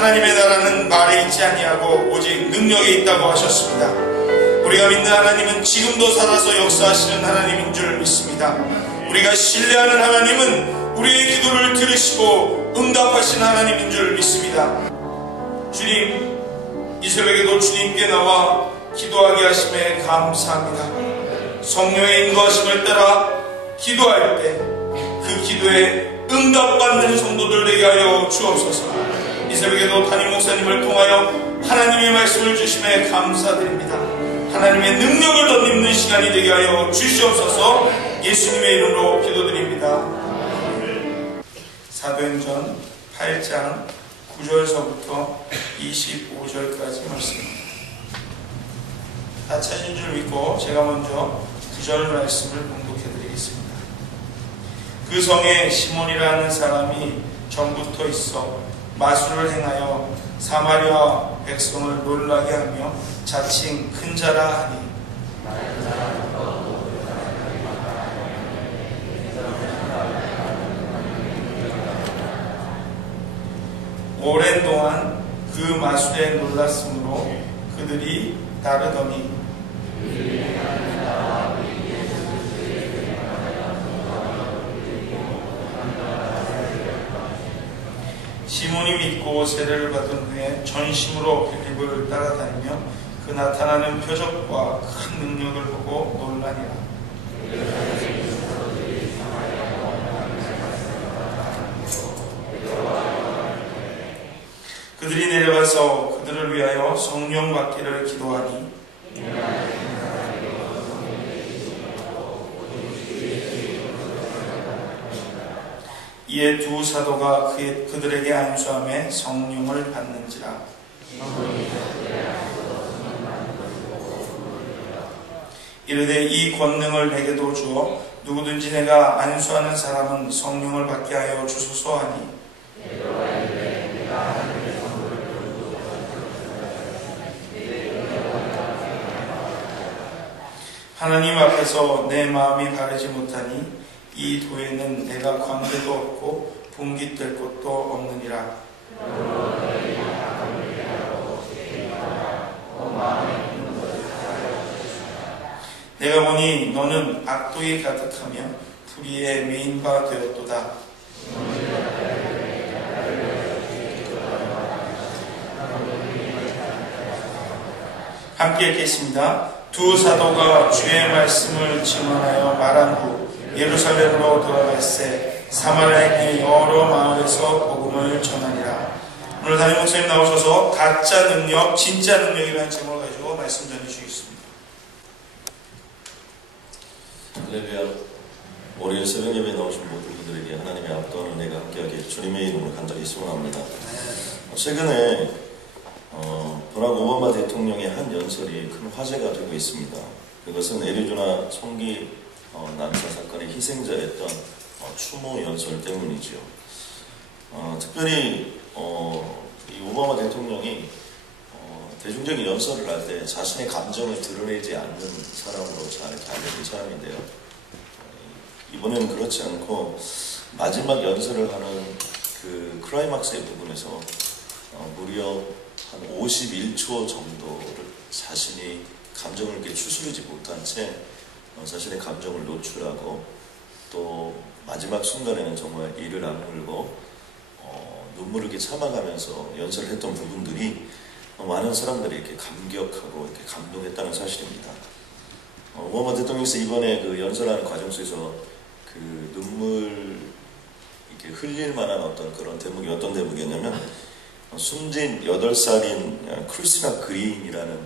하나님의 나라는 말에 있지 아니하고 오직 능력에 있다고 하셨습니다. 우리가 믿는 하나님은 지금도 살아서 역사하시는 하나님인 줄 믿습니다. 우리가 신뢰하는 하나님은 우리의 기도를 들으시고 응답하신 하나님인 줄 믿습니다. 주님, 이 새벽에도 주님께 나와 기도하게 하심에 감사합니다. 성령의 인도하심을 따라 기도할 때 그 기도에 응답받는 성도들 되게 하여 주옵소서. 이 새벽에도 담임 목사님을 통하여 하나님의 말씀을 주심에 감사드립니다. 하나님의 능력을 덧입는 시간이 되게 하여 주시옵소서. 예수님의 이름으로 기도드립니다. 사도행전 8장 9절서부터 25절까지 말씀입니다. 다 찾은 줄 믿고 제가 먼저 9절 말씀을 봉독해드리겠습니다. 그 성에 시몬이라는 사람이 전부터 있어 마술을 행하여 사마리아 백성을 놀라게 하며 자칭 큰 자라 하니 오랜 동안 그 마술에 놀랐으므로 그들이 따르더니 시몬이 믿고 세례를 받은 후에 전심으로 빌립을 따라다니며 그 나타나는 표적과 큰 능력을 보고 놀라니라. 그들이 내려가서 그들을 위하여 성령 받기를 기도하니 이에 두 사도가 그들에게 안수함에 성령을 받는지라. 이르되 이 권능을 내게도 주어 누구든지 내가 안수하는 사람은 성령을 받게 하여 주소서 하니 하나님 앞에서 내 마음이 바르지 못하니 이 도에는 내가 관계도 없고 분깃될 것도 없느니라. 내가 보니 너는 악독이 가득하며 불의에 메인 바 되었도다. 함께 읽겠습니다. 두 사도가 주의 말씀을 증언하여 말한 후 예루살렘으로 돌아갈새 사마리아의 여러 마을에서 복음을 전하니라. 오늘 담임 목사님 나오셔서 가짜 능력, 진짜 능력이라는 제목을 가지고 말씀 전해주시겠습니다. 할렐루야. 월요일 새벽 예배에 나오신 모든 분들에게 하나님의 압도하는 은혜가 함께하길 주님의 이름으로 간절히 소원합니다. 최근에 버락 오바마 대통령의 한 연설이 큰 화제가 되고 있습니다. 그것은 애리조나 총기 난사 사건의 희생자였던 추모 연설 때문이지요. 특별히 이 오바마 대통령이 대중적인 연설을 할 때 자신의 감정을 드러내지 않는 사람으로 잘 알려진 사람인데요. 이번에는 그렇지 않고 마지막 연설을 하는 그 클라이막스의 부분에서 무려 한 51초 정도를 자신이 감정을 이렇게 추스르지 못한 채 자신의 감정을 노출하고 또 마지막 순간에는 정말 이를 악물고 눈물을 이렇게 참아가면서 연설을 했던 부분들이 많은 사람들이 이렇게 감격하고 이렇게 감동했다는 사실입니다. 오바마 대통령께서 이번에 그 연설하는 과정 속에서 그 눈물 이렇게 흘릴 만한 어떤 그런 대목이 어떤 대목이었냐면 숨진 8살인 크리스티나 그린이라는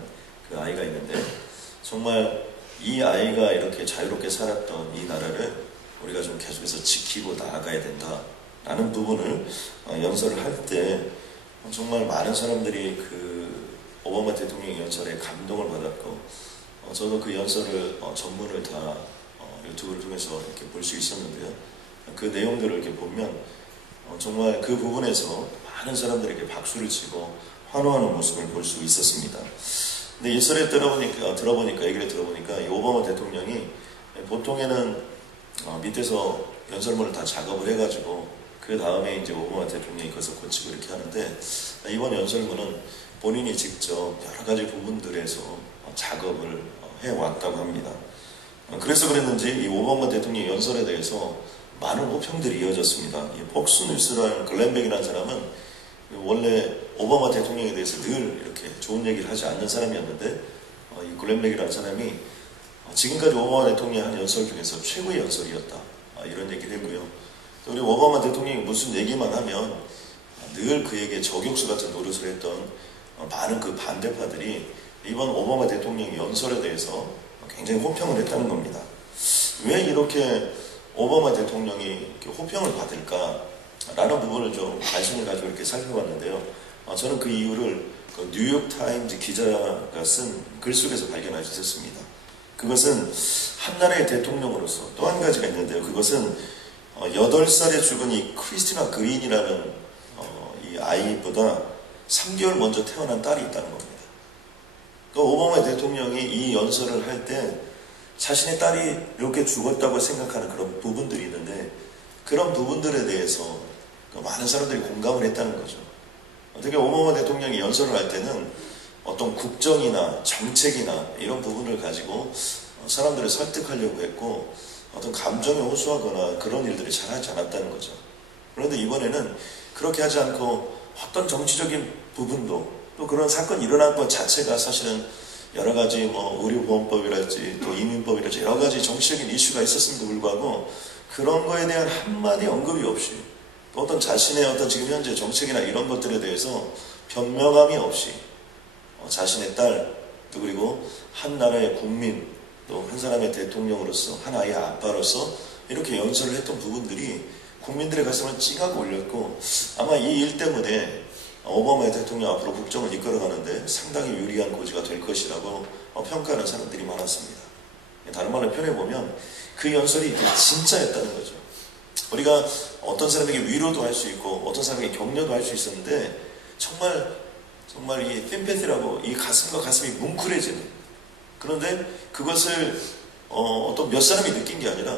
그 아이가 있는데 정말 이 아이가 이렇게 자유롭게 살았던 이 나라를 우리가 좀 계속해서 지키고 나아가야 된다라는 부분을 연설을 할 때 정말 많은 사람들이 그 오바마 대통령 연설에 감동을 받았고 저도 그 연설을 전문을 다 유튜브를 통해서 이렇게 볼 수 있었는데요. 그 내용들을 이렇게 보면 정말 그 부분에서 많은 사람들에게 박수를 치고 환호하는 모습을 볼 수 있었습니다. 근데 연설에 얘기를 들어보니까 이 오바마 대통령이 보통에는 밑에서 연설문을 다 작업을 해가지고 그 다음에 이제 오바마 대통령이 그것을 고치고 이렇게 하는데, 이번 연설문은 본인이 직접 여러 가지 부분들에서 작업을 해왔다고 합니다. 그래서 그랬는지 이 오바마 대통령 연설에 대해서 많은 호평들이 이어졌습니다. 폭스뉴스라는 글렌백이라는 사람은 원래 오바마 대통령에 대해서 늘 이렇게 좋은 얘기를 하지 않는 사람이었는데, 이 글렌백이라는 사람이 지금까지 오바마 대통령이 한 연설 중에서 최고의 연설이었다, 이런 얘기를 했고요. 또 우리 오바마 대통령이 무슨 얘기만 하면 늘 그에게 저격수 같은 노릇을 했던 많은 그 반대파들이 이번 오바마 대통령 연설에 대해서 굉장히 호평을 했다는 겁니다. 왜 이렇게 오바마 대통령이 이렇게 호평을 받을까라는 부분을 좀 관심을 가지고 이렇게 살펴봤는데요. 저는 그 이유를 그 뉴욕타임즈 기자가 쓴 글 속에서 발견할 수 있었습니다. 그것은 한 나라의 대통령으로서 또 한 가지가 있는데요. 그것은 8살에 죽은 이 크리스티나 그린이라는 이 아이보다 3개월 먼저 태어난 딸이 있다는 겁니다. 그 오바마 대통령이 이 연설을 할 때 자신의 딸이 이렇게 죽었다고 생각하는 그런 부분들이 있는데, 그런 부분들에 대해서 많은 사람들이 공감을 했다는 거죠. 어떻게 오바마 대통령이 연설을 할 때는 어떤 국정이나 정책이나 이런 부분을 가지고 사람들을 설득하려고 했고, 어떤 감정에 호소하거나 그런 일들이 잘 하지 않았다는 거죠. 그런데 이번에는 그렇게 하지 않고 어떤 정치적인 부분도, 또 그런 사건이 일어난 것 자체가 사실은 여러 가지 의료보험법이랄지 또 이민법이랄지 여러 가지 정치적인 이슈가 있었음에도 불구하고 그런 거에 대한 한마디 언급이 없이, 또 어떤 자신의 어떤 지금 현재 정책이나 이런 것들에 대해서 변명함이 없이 자신의 딸, 또 그리고 한 나라의 국민, 또 한 사람의 대통령으로서, 한 아이의 아빠로서 이렇게 연설을 했던 부분들이 국민들의 가슴을 찡하고 울렸고, 아마 이 일 때문에 오바마 대통령 앞으로 국정을 이끌어가는데 상당히 유리한 고지가 될 것이라고 평가하는 사람들이 많았습니다. 다른 말로 표현해보면 그 연설이 진짜였다는 거죠. 우리가 어떤 사람에게 위로도 할 수 있고 어떤 사람에게 격려도 할 수 있었는데, 정말 이 팬패티라고 이 가슴과 가슴이 뭉클해지는, 그런데 그것을 어떤 몇 사람이 느낀 게 아니라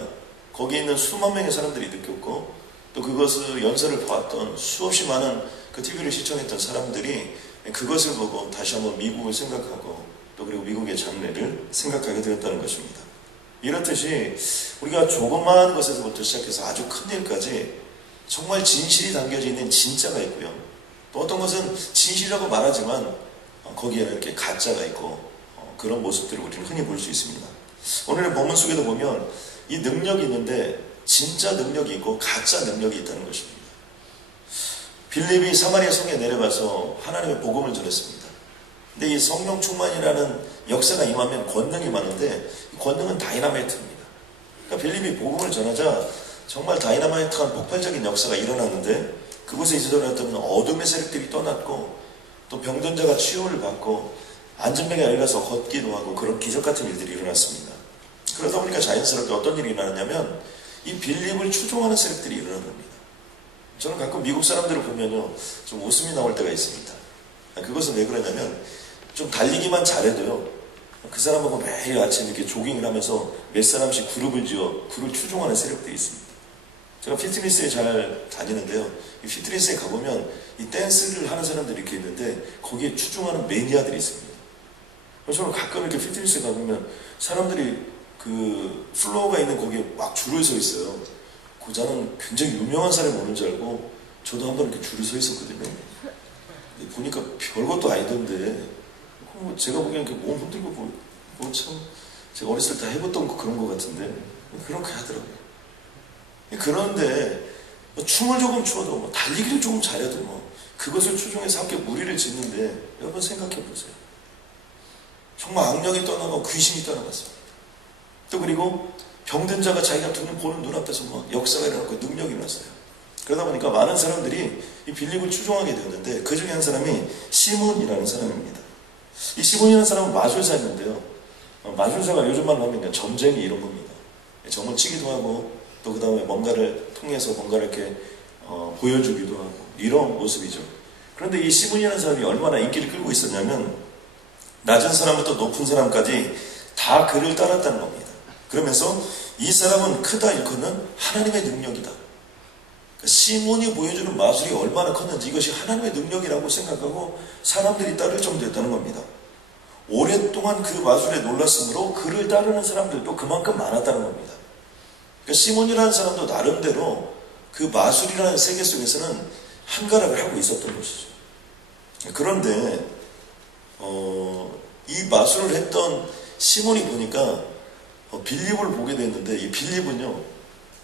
거기에 있는 수만 명의 사람들이 느꼈고, 또 그것을 연설을 보았던 수없이 많은 그 TV를 시청했던 사람들이 그것을 보고 다시 한번 미국을 생각하고, 또 그리고 미국의 장래를 생각하게 되었다는 것입니다. 이렇듯이 우리가 조그마한 것에서부터 시작해서 아주 큰 일까지 정말 진실이 담겨져 있는 진짜가 있고요. 또 어떤 것은 진실이라고 말하지만 거기에는 이렇게 가짜가 있고, 그런 모습들을 우리는 흔히 볼 수 있습니다. 오늘의 본문 속에도 보면 이 능력이 있는데 진짜 능력이 있고 가짜 능력이 있다는 것입니다. 빌립이 사마리아 성에 내려가서 하나님의 복음을 전했습니다. 근데 이 성령 충만이라는 역사가 임하면 권능이 많은데, 권능은 다이나마이트입니다. 그러니까 빌립이 복음을 전하자 정말 다이나마이트한 폭발적인 역사가 일어났는데, 그곳에 있었던 어둠의 세력들이 떠났고, 또 병든 자가 치유를 받고 앉은 병에 앓아서 걷기도 하고, 그런 기적 같은 일들이 일어났습니다. 그러다 보니까 자연스럽게 어떤 일이 일어났냐면 이 빌립을 추종하는 세력들이 일어난 겁니다. 저는 가끔 미국 사람들을 보면요, 좀 웃음이 나올 때가 있습니다. 그것은 왜 그러냐면, 좀 달리기만 잘해도요, 그 사람하고 매일 아침 이렇게 조깅을 하면서 몇 사람씩 그룹을 지어 그를 추종하는 세력들이 있습니다. 제가 피트니스에 잘 다니는데요, 이 피트니스에 가보면 이 댄스를 하는 사람들이 이렇게 있는데 거기에 추종하는 매니아들이 있습니다. 그래서 저는 가끔 이렇게 피트니스에 가보면 사람들이 그 플로어가 있는 거기에 막 줄을 서 있어요. 저는 굉장히 유명한 사람이 오는 줄 알고 저도 한번 이렇게 줄을 서 있었거든요. 보니까 별것도 아니던데, 제가 보기엔 몸 흔들고 참 제가 어렸을 때 해봤던 그런 것 같은데 그렇게 하더라고요. 그런데 춤을 조금 추어도 달리기를 조금 잘해도 그것을 추종해서 함께 무리를 짓는데, 여러분 생각해 보세요. 정말 악령이 떠나고 귀신이 떠나갔습니다. 또 그리고 병든 자가 자기가 보는 눈앞에서 역사가 일어났고 능력이 일어났어요. 그러다 보니까 많은 사람들이 이 빌립을 추종하게 되었는데, 그 중에 한 사람이 시몬이라는 사람입니다. 이 시몬이라는 사람은 마술사였는데요, 마술사가 요즘 말로 하면 점쟁이 이런 겁니다. 점을 치기도 하고, 또 그 다음에 뭔가를 통해서 뭔가를 이렇게 보여주기도 하고, 이런 모습이죠. 그런데 이 시몬이라는 사람이 얼마나 인기를 끌고 있었냐면, 낮은 사람부터 높은 사람까지 다 그를 따랐다는 겁니다. 그러면서 이 사람은 크다 일컫는 하나님의 능력이다, 시몬이 보여주는 마술이 얼마나 컸는지 이것이 하나님의 능력이라고 생각하고 사람들이 따를 정도였다는 겁니다. 오랫동안 그 마술에 놀랐으므로 그를 따르는 사람들도 그만큼 많았다는 겁니다. 그러니까 시몬이라는 사람도 나름대로 그 마술이라는 세계 속에서는 한가락을 하고 있었던 것이죠. 그런데 이 마술을 했던 시몬이 보니까 빌립을 보게 됐는데, 이 빌립은요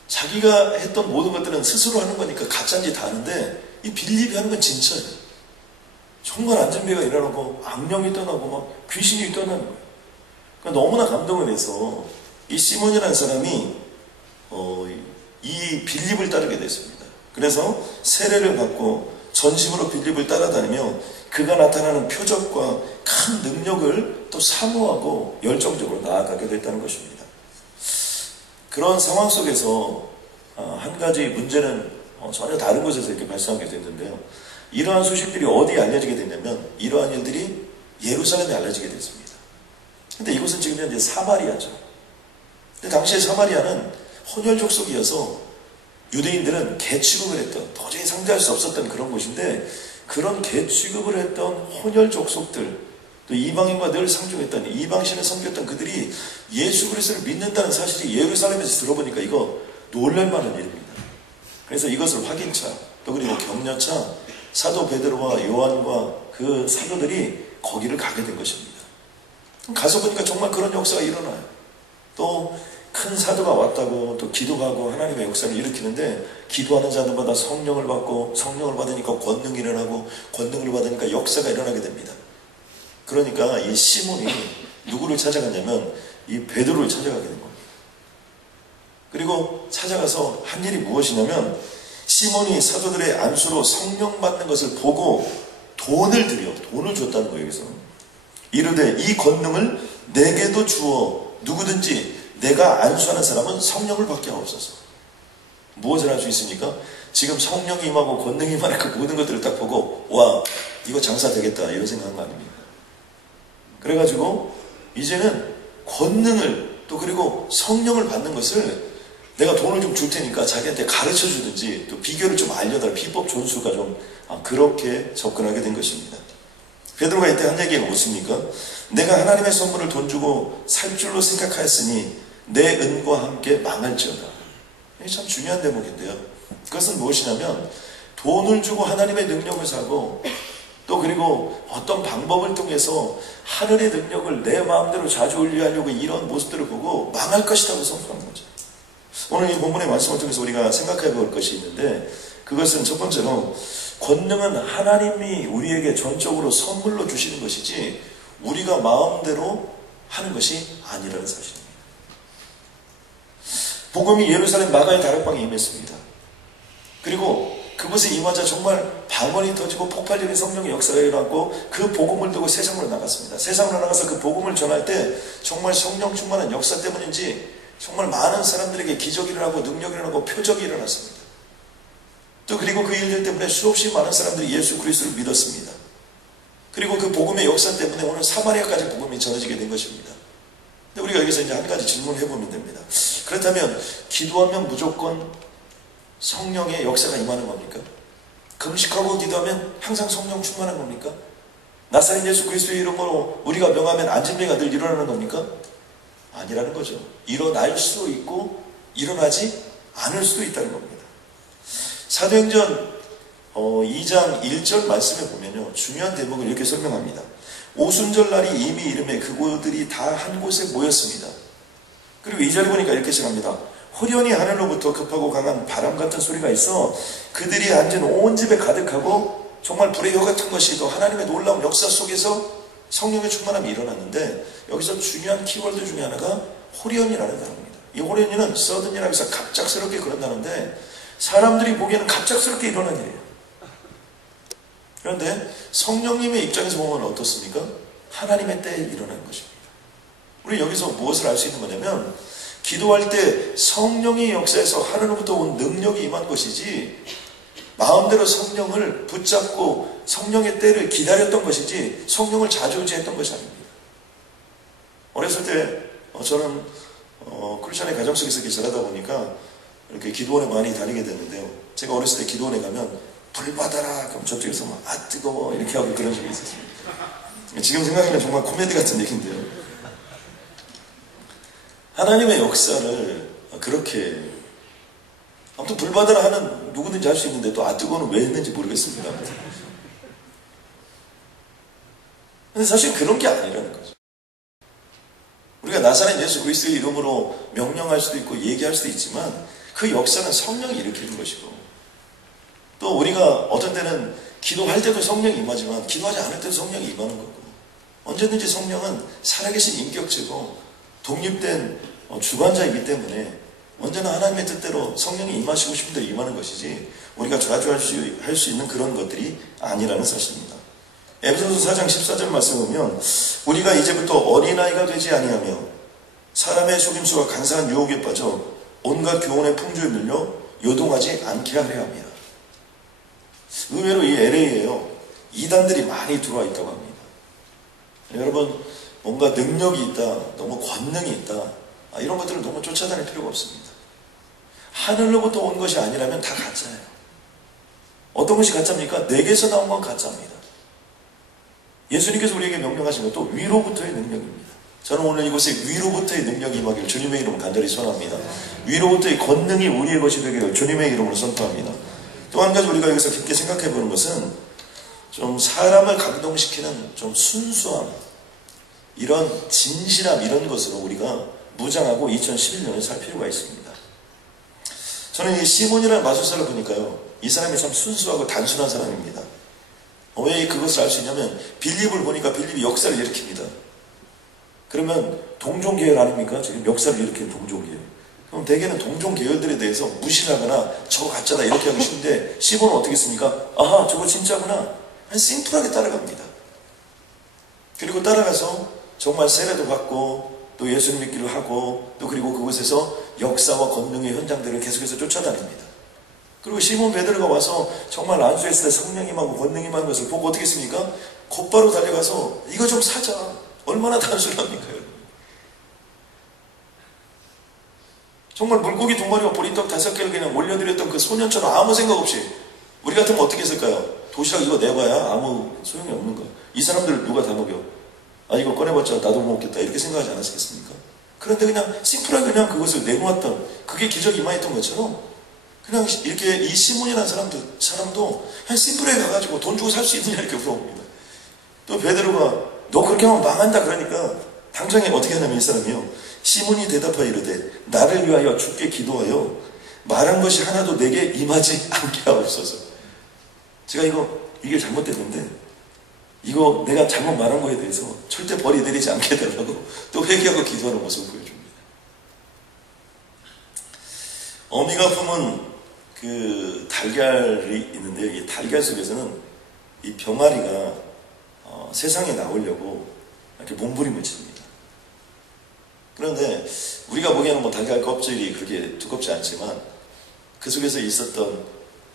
자기가 했던 모든 것들은 스스로 하는 거니까 가짜인지 다 아는데, 이 빌립이 하는 건 진짜예요. 정말 안전비가 일어나고 악령이 떠나고 막 귀신이 떠나는 거예요. 그러니까 너무나 감동을 해서 이 시몬이라는 사람이 이 빌립을 따르게 됐습니다. 그래서 세례를 받고 전심으로 빌립을 따라다니며 그가 나타나는 표적과 큰 능력을 또 사모하고 열정적으로 나아가게 됐다는 것입니다. 그런 상황 속에서 한 가지 문제는 전혀 다른 곳에서 이렇게 발생하게 됐는데요. 이러한 소식들이 어디에 알려지게 됐냐면 이러한 일들이 예루살렘에 알려지게 됐습니다. 근데 이곳은 지금 현재 사마리아죠. 근데 당시에 사마리아는 혼혈 족속이어서 유대인들은 개 취급을 했던, 도저히 상대할 수 없었던 그런 곳인데, 그런 개 취급을 했던 혼혈 족속들, 또 이방인과 늘 상종했던, 이방신을 섬겼던 그들이 예수 그리스도를 믿는다는 사실이 예루살렘에서 들어보니까 이거 놀랄만한 일입니다. 그래서 이것을 확인차, 또 그리고 격려차 사도 베드로와 요한과 그 사도들이 거기를 가게 된 것입니다. 가서 보니까 정말 그런 역사가 일어나요. 또 큰 사도가 왔다고 또 기도하고 하나님의 역사를 일으키는데, 기도하는 자들마다 성령을 받고, 성령을 받으니까 권능이 일어나고, 권능을 받으니까 역사가 일어나게 됩니다. 그러니까 이 시몬이 누구를 찾아갔냐면 이 베드로를 찾아가게 된 겁니다. 그리고 찾아가서 한 일이 무엇이냐면, 시몬이 사도들의 안수로 성령 받는 것을 보고 돈을 줬다는 거예요. 여기서 이르되 이 권능을 내게도 주어 누구든지 내가 안수하는 사람은 성령을 받게 하옵소서. 무엇을 할 수 있습니까? 지금 성령이 임하고 권능이 임하는 그 모든 것들을 딱 보고, 와, 이거 장사 되겠다, 이런 생각한 거 아닙니까? 그래가지고 이제는 권능을, 또 그리고 성령을 받는 것을 내가 돈을 좀 줄 테니까 자기한테 가르쳐 주든지 또 비결을 좀 알려달라, 비법 존수가 좀 그렇게 접근하게 된 것입니다. 베드로가 이때 한 얘기가 무엇입니까? 내가 하나님의 선물을 돈 주고 살 줄로 생각하였으니 내 은과 함께 망할지어다. 이게 참 중요한 대목인데요. 그것은 무엇이냐면, 돈을 주고 하나님의 능력을 사고, 또 그리고 어떤 방법을 통해서 하늘의 능력을 내 마음대로 좌지우지하려고 이런 모습들을 보고 망할 것이라고 선포하는 거죠. 오늘 이 본문의 말씀을 통해서 우리가 생각해 볼 것이 있는데, 그것은 첫 번째로 권능은 하나님이 우리에게 전적으로 선물로 주시는 것이지 우리가 마음대로 하는 것이 아니라는 사실입니다. 복음이 예루살렘 마가의 다락방에 임했습니다. 그리고 그곳에 임하자 정말 방언이 터지고 폭발적인 성령의 역사가 일어났고, 그 복음을 두고 세상으로 나갔습니다. 세상으로 나가서 그 복음을 전할 때 정말 성령 충만한 역사 때문인지 정말 많은 사람들에게 기적이 일어나고 능력이 일어나고 표적이 일어났습니다. 또 그리고 그 일들 때문에 수없이 많은 사람들이 예수 그리스도를 믿었습니다. 그리고 그 복음의 역사 때문에 오늘 사마리아까지 복음이 전해지게 된 것입니다. 근데 우리가 여기서 이제 한 가지 질문을 해보면 됩니다. 그렇다면 기도하면 무조건 성령의 역사가 임하는 겁니까? 금식하고 기도하면 항상 성령 충만한 겁니까? 나사렛 예수 그리스도의 이름으로 우리가 명하면 안진병이 늘 일어나는 겁니까? 아니라는 거죠. 일어날 수도 있고 일어나지 않을 수도 있다는 겁니다. 사도행전 2장 1절 말씀에 보면요, 중요한 대목을 이렇게 설명합니다. 오순절 날이 이미 이름에 그곳들이 다 한 곳에 모였습니다. 그리고 2절에 보니까 이렇게 시작합니다. 호련히 하늘로부터 급하고 강한 바람 같은 소리가 있어 그들이 앉은 온 집에 가득하고, 정말 불의 혀 같은 것이 또 하나님의 놀라운 역사 속에서 성령의 충만함이 일어났는데, 여기서 중요한 키워드 중에 하나가 호련이라는 단어입니다. 이 호련이는 서든이라고 해서 갑작스럽게 그런다는데, 사람들이 보기에는 갑작스럽게 일어난 일이에요. 그런데 성령님의 입장에서 보면 어떻습니까? 하나님의 때에 일어나는 것입니다. 우리 여기서 무엇을 알 수 있는 거냐면, 기도할 때 성령의 역사에서 하늘로부터 온 능력이 임한 것이지 마음대로 성령을 붙잡고 성령의 때를 기다렸던 것이지 성령을 좌지우지했던 것이 아닙니다. 어렸을 때 저는 크리스천의 가정 속에서 이렇게 자라다 보니까 이렇게 기도원에 많이 다니게 됐는데요. 제가 어렸을 때 기도원에 가면 불 받아라 그럼 저쪽에서 막 아 뜨거워 이렇게 하고 그런 적이 있었습니다. 지금 생각하면 정말 코미디 같은 얘기인데요. 하나님의 역사를 그렇게 아무튼 불 받아라 하는 누구든지 할 수 있는데 또 아 뜨거워는 왜 했는지 모르겠습니다. 근데 사실 그런 게 아니라는 거죠. 우리가 나사렛 예수 그리스도의 이름으로 명령할 수도 있고 얘기할 수도 있지만 그 역사는 성령이 일으키는 것이고 또 우리가 어떤 때는 기도할 때도 성령이 임하지만 기도하지 않을 때도 성령이 임하는 거고 언제든지 성령은 살아계신 인격체고 독립된 주관자이기 때문에 언제나 하나님의 뜻대로 성령이 임하시고 싶은 대로 임하는 것이지 우리가 좌주할 수 있는 그런 것들이 아니라는 사실입니다. 에베소서 4장 14절 말씀 보면 우리가 이제부터 어린아이가 되지 아니하며 사람의 속임수와 간사한 유혹에 빠져 온갖 교훈의 풍조에 밀려 요동하지 않게 하려 합니다. 의외로 이 LA에요. 이단들이 많이 들어와 있다고 합니다. 여러분 뭔가 능력이 있다, 너무 권능이 있다 이런 것들을 너무 쫓아다닐 필요가 없습니다. 하늘로부터 온 것이 아니라면 다 가짜예요. 어떤 것이 가짜입니까? 내게서 나온 건 가짜입니다. 예수님께서 우리에게 명령하신 것도 위로부터의 능력입니다. 저는 오늘 이곳에 위로부터의 능력이 임하기를 주님의 이름으로 간절히 선언합니다. 위로부터의 권능이 우리의 것이 되기를 주님의 이름으로 선포합니다. 또 한 가지 우리가 여기서 깊게 생각해 보는 것은 좀 사람을 감동시키는 좀 순수함, 이런 진실함 이런 것으로 우리가 무장하고 2011년을 살 필요가 있습니다. 저는 이 시몬이라는 마술사를 보니까요. 이 사람이 참 순수하고 단순한 사람입니다. 왜 그것을 알 수 있냐면 빌립을 보니까 빌립이 역사를 일으킵니다. 그러면 동종계열 아닙니까? 지금 역사를 일으키는 동종계열. 그럼 대개는 동종계열들에 대해서 무시하거나 저거 가짜다 이렇게 하기 쉬운데 시몬은 어떻게 했습니까? 아하 저거 진짜구나. 그냥 심플하게 따라갑니다. 그리고 따라가서 정말 세례도 받고 또 예수님 믿기를 하고 또 그리고 그곳에서 역사와 권능의 현장들을 계속해서 쫓아다닙니다. 그리고 시몬 베드로가 와서 정말 안수했을 때 성령 임하고 권능 임하는 것을 보고 어떻게 했습니까? 곧바로 달려가서 이거 좀 사자. 얼마나 단순합니까? 정말 물고기 2마리와 보리떡 5개를 그냥 올려드렸던 그 소년처럼 아무 생각 없이 우리 같으면 어떻게 했을까요? 도시락 이거 내봐야 아무 소용이 없는 거야. 이 사람들 누가 다 먹여? 아 이거 꺼내봤자 나도 못 먹겠다 이렇게 생각하지 않았겠습니까? 그런데 그냥 심플하게 그냥 그것을 내놓았던 그게 기적이 임하였던 것처럼 그냥 이렇게 이 시몬이라는 사람도 그냥 심플하게 가가지고 돈 주고 살 수 있느냐 이렇게 물어봅니다. 또 베드로가 너 그렇게 하면 망한다 그러니까 당장에 어떻게 하냐면 이 사람이요. 시몬이 대답하여 이르되 나를 위하여 주께 기도하여 말한 것이 하나도 내게 임하지 않게 하옵소서. 제가 이게 잘못됐는데 이거 내가 잘못 말한 거에 대해서 절대 벌이 내리지 않게 해달라고 또 회개하고 기도하는 모습을 보여줍니다. 어미가 품은 그 달걀이 있는데 이 달걀 속에서는 이 병아리가 세상에 나오려고 이렇게 몸부림을 칩니다. 그런데 우리가 보기에는 뭐 달걀 껍질이 그렇게 두껍지 않지만 그 속에서 있었던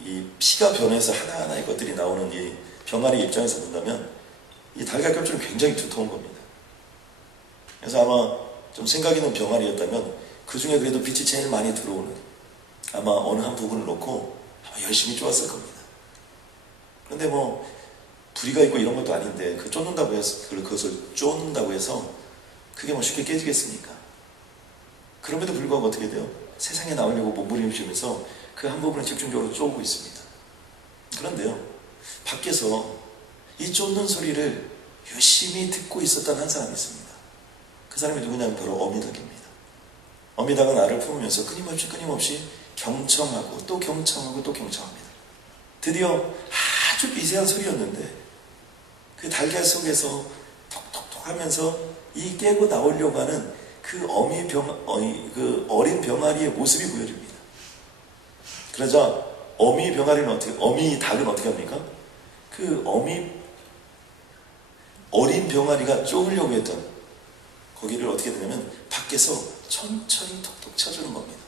이 피가 변해서 하나하나의 것들이 나오는 이 병아리 입장에서 본다면 이 달걀 껍질은 굉장히 두터운 겁니다. 그래서 아마 좀 생각 있는 병아리였다면 그 중에 그래도 빛이 제일 많이 들어오는 아마 어느 한 부분을 놓고 아마 열심히 쪼았을 겁니다. 그런데 뭐 부리가 있고 이런 것도 아닌데 쫓는다고 해서 그것을 쫓는다고 해서 그게 뭐 쉽게 깨지겠습니까? 그럼에도 불구하고 어떻게 돼요? 세상에 나오려고 몸부림치면서 그 한 부분을 집중적으로 쪼고 있습니다. 그런데요, 밖에서 이 쫓는 소리를 유심히 듣고 있었던 한 사람이 있습니다. 그 사람이 누구냐면 바로 어미닭입니다. 어미닭은 알을 품으면서 끊임없이 경청하고 또 경청하고 또 경청합니다. 드디어 아주 미세한 소리였는데 그 달걀 속에서 톡톡톡 하면서 이 깨고 나오려고 하는 그 어린 병아리의 모습이 보여집니다. 그러자 어미 닭은 어떻게 합니까? 그 어린 병아리가 쫓으려고 했던 거기를 어떻게 되냐면 밖에서 천천히 톡톡 쳐주는 겁니다.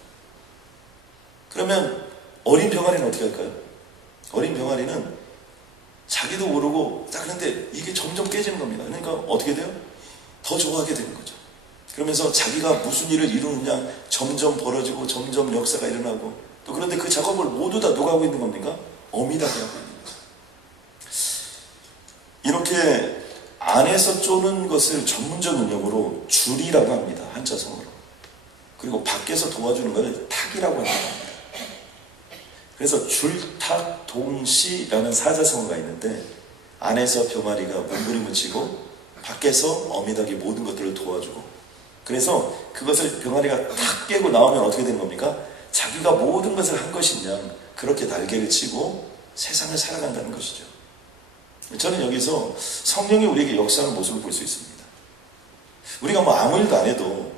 그러면 어린 병아리는 어떻게 할까요? 어린 병아리는 자기도 모르고 딱 그런데 이게 점점 깨지는 겁니다. 그러니까 어떻게 돼요? 더 좋아하게 되는 거죠. 그러면서 자기가 무슨 일을 이루느냐 점점 벌어지고 점점 역사가 일어나고, 또 그런데 그 작업을 모두 다 누가 하고 있는 겁니까? 어미닭이 하고 있는 거죠. 이렇게 안에서 쪼는 것을 전문적 능력으로 줄이라고 합니다. 한자성어로. 그리고 밖에서 도와주는 것을 탁이라고 합니다. 그래서 줄탁동시라는 사자성어가 있는데, 안에서 병아리가 몸부림을 치고 밖에서 어미닭이 모든 것들을 도와주고, 그래서 그것을 병아리가 탁 깨고 나오면 어떻게 되는 겁니까? 자기가 모든 것을 한 것이냐 그렇게 날개를 치고 세상을 살아간다는 것이죠. 저는 여기서 성령이 우리에게 역사하는 모습을 볼 수 있습니다. 우리가 뭐 아무 일도 안 해도,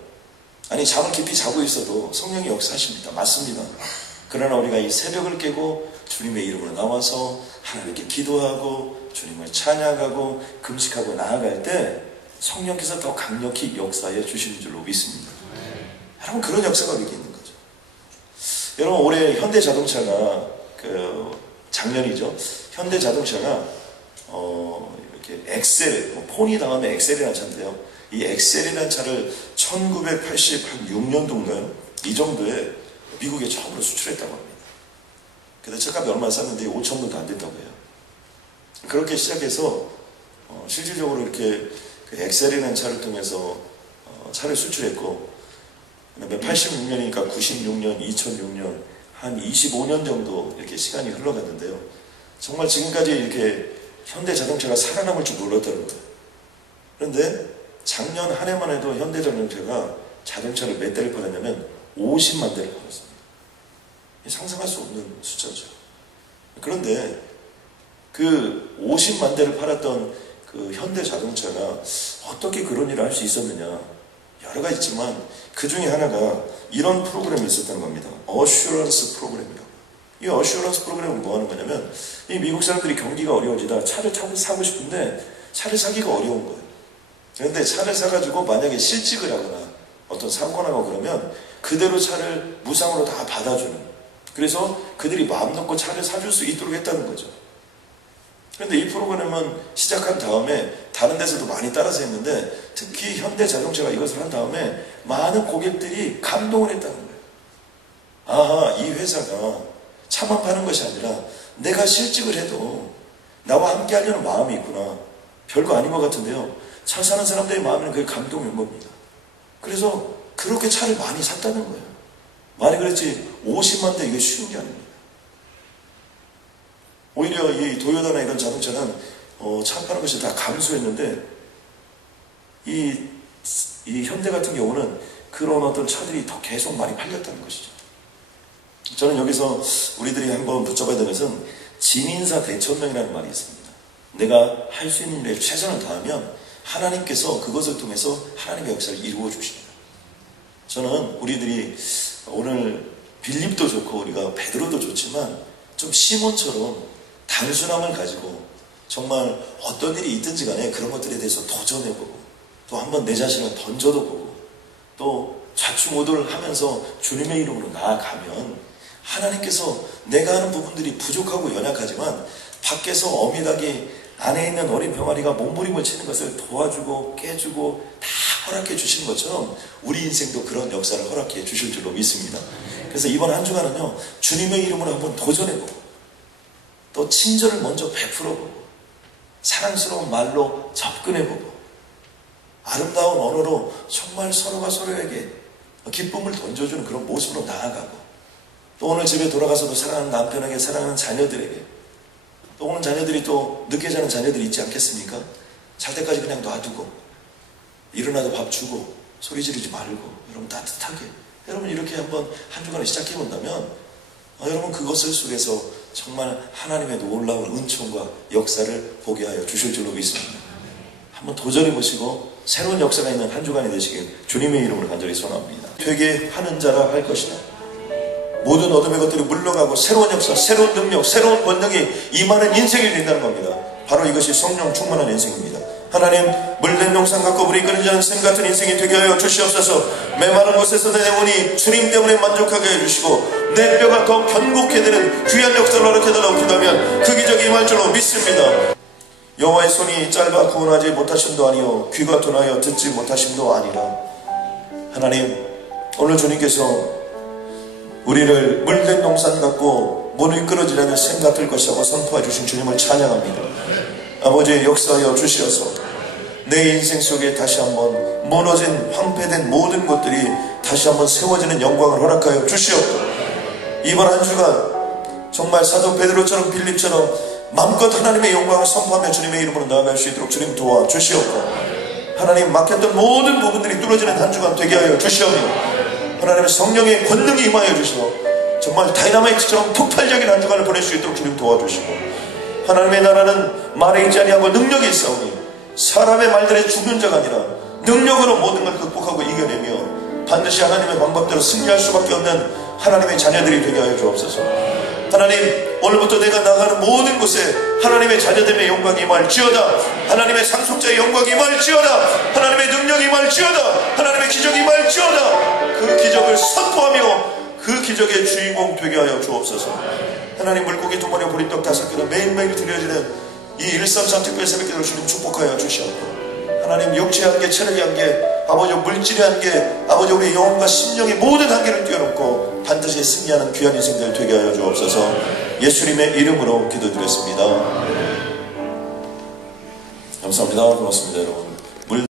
아니 잠을 깊이 자고 있어도 성령이 역사하십니다. 맞습니다. 그러나 우리가 이 새벽을 깨고 주님의 이름으로 나와서 하나님께 기도하고 주님을 찬양하고 금식하고 나아갈 때 성령께서 더 강력히 역사해 주시는 줄로 믿습니다. 여러분, 그런 역사가 우리에게 있는 거죠. 여러분, 올해 현대자동차가 작년이죠. 현대자동차가 이렇게 엑셀, 폰이 다음에 엑셀이라는 차인데요. 이 엑셀이라는 차를 1986년도인가요? 이 정도에 미국에 처음으로 수출했다고 합니다. 근데 차값이 얼마 쌌는데 5,000불도 안 됐다고 해요. 그렇게 시작해서 실질적으로 이렇게 그 엑셀이라는 차를 통해서 차를 수출했고, 그다음에 86년이니까 96년, 2006년 한 25년 정도 이렇게 시간이 흘러갔는데요. 정말 지금까지 이렇게 현대자동차가 살아남을 줄 몰랐다는 거예요. 그런데 작년 한 해만 해도 현대자동차가 자동차를 몇 대를 팔았냐면 50만 대를 팔았습니다. 상상할 수 없는 숫자죠. 그런데 그 50만 대를 팔았던 그 현대자동차가 어떻게 그런 일을 할 수 있었느냐, 여러 가지 있지만 그 중에 하나가 이런 프로그램이 있었다는 겁니다. 어슈런스 프로그램이라고. 이 어슈런스 프로그램은 뭐 하는 거냐면, 이 미국 사람들이 경기가 어려워지다 차를 사고 싶은데 차를 사기가 어려운 거예요. 그런데 차를 사가지고 만약에 실직을 하거나 어떤 사고가 나고 그러면 그대로 차를 무상으로 다 받아주는, 그래서 그들이 마음 놓고 차를 사줄 수 있도록 했다는 거죠. 그런데 이 프로그램은 시작한 다음에 다른 데서도 많이 따라서 했는데, 특히 현대자동차가 이것을 한 다음에 많은 고객들이 감동을 했다는 거예요. 아하, 이 회사가 차만 파는 것이 아니라 내가 실직을 해도 나와 함께 하려는 마음이 있구나. 별거 아닌 것 같은데요, 차 사는 사람들의 마음에는 그게 감동이 온 겁니다. 그래서 그렇게 차를 많이 샀다는 거예요. 많이 그랬지 50만 대 이게 쉬운 게 아닙니다. 오히려 이 도요타나 이런 자동차는 차 파는 것이 다 감소했는데, 이 현대 같은 경우는 그런 어떤 차들이 더 계속 많이 팔렸다는 것이죠. 저는 여기서 우리들이 한번 붙잡아야 되는 것은 진인사 대천명이라는 말이 있습니다. 내가 할 수 있는 일에 최선을 다하면 하나님께서 그것을 통해서 하나님의 역사를 이루어 주십니다. 저는 우리들이 오늘 빌립도 좋고 우리가 베드로도 좋지만 좀 시몬처럼 단순함을 가지고 정말 어떤 일이 있든지 간에 그런 것들에 대해서 도전해보고, 또 한번 내 자신을 던져도 보고, 또 좌충우돌을 하면서 주님의 이름으로 나아가면 하나님께서 내가 하는 부분들이 부족하고 연약하지만 밖에서 어미닭이 안에 있는 어린 병아리가 몸부림을 치는 것을 도와주고 깨주고 다 허락해 주신 것처럼 우리 인생도 그런 역사를 허락해 주실 줄로 믿습니다. 그래서 이번 한 주간은요, 주님의 이름으로 한번 도전해보고, 또 친절을 먼저 베풀어보고, 사랑스러운 말로 접근해보고, 아름다운 언어로 정말 서로가 서로에게 기쁨을 던져주는 그런 모습으로 나아가고, 또 오늘 집에 돌아가서도 사랑하는 남편에게, 사랑하는 자녀들에게, 또 오는 자녀들이 또 늦게 자는 자녀들이 있지 않겠습니까? 잘 때까지 그냥 놔두고 일어나도 밥 주고 소리 지르지 말고 여러분 따뜻하게, 여러분 이렇게 한번 한 주간을 시작해 본다면 여러분 그것을 속에서 정말 하나님의 놀라운 은총과 역사를 보게 하여 주실 줄로 믿습니다. 한번 도전해 보시고 새로운 역사가 있는 한 주간이 되시길 주님의 이름으로 간절히 소원합니다. 되게 하는 자라 할 것이다. 모든 어둠의 것들이 물러가고 새로운 역사, 새로운 능력, 새로운 권능이 임하는 인생이 된다는 겁니다. 바로 이것이 성령 충만한 인생입니다. 하나님, 물된 용상 갖고 우리 이끄는 자는 샘 같은 인생이 되게 하여 주시옵소서. 메마른 곳에서 내 영혼이 주님 때문에 만족하게 해주시고 내 뼈가 더 견고케 되는 귀한 역사를 허락해달라고 기도하면 그 기적이 임할 줄로 믿습니다. 여호와의 손이 짧아 구원하지 못하심도 아니요 귀가 둔하여 듣지 못하심도 아니라 하나님, 오늘 주님께서 우리를 물된 동산 같고 못 이끌어지려는 생 같을 것이라고 선포해 주신 주님을 찬양합니다. 아버지, 역사하여 주시어서 내 인생 속에 다시 한번 무너진 황폐된 모든 것들이 다시 한번 세워지는 영광을 허락하여 주시옵고, 이번 한 주간 정말 사도 베드로처럼 빌립처럼 마음껏 하나님의 영광을 선포하며 주님의 이름으로 나아갈 수 있도록 주님 도와주시옵고, 하나님 막혔던 모든 부분들이 뚫어지는 한 주간 되게 하여 주시오며, 하나님의 성령의 권능이 임하여 주시고 정말 다이나마이트처럼 폭발적인 한 주간을 보낼 수 있도록 주님 도와주시고, 하나님의 나라는 말에 있지 아니하고 능력이 있사오니 사람의 말들에 죽는 자가 아니라 능력으로 모든 걸 극복하고 이겨내며 반드시 하나님의 방법대로 승리할 수밖에 없는 하나님의 자녀들이 되게 하여 주옵소서. 하나님, 오늘부터 내가 나가는 모든 곳에 하나님의 자녀됨의 영광이 임할지어다. 하나님의 상속자의 영광이 임할지어다. 하나님의 능력이 임할지어다. 하나님의 기적이 임할지어다. 그 기적을 선포하며 그 기적의 주인공 되게 하여 주옵소서. 하나님, 물고기 2마리와 보리떡 5개로 매일매일 드려지는 이 133 특별 새벽기도를 주님 축복하여 주시옵고, 하나님, 육체의 한계, 체력의 한계, 아버지 물질의 한계, 아버지 우리 영혼과 심령의 모든 한계를 뛰어넘고 반드시 승리하는 귀한 인생들 되게 하여 주옵소서. 예수님의 이름으로 기도드렸습니다. 감사합니다. 고맙습니다, 여러분.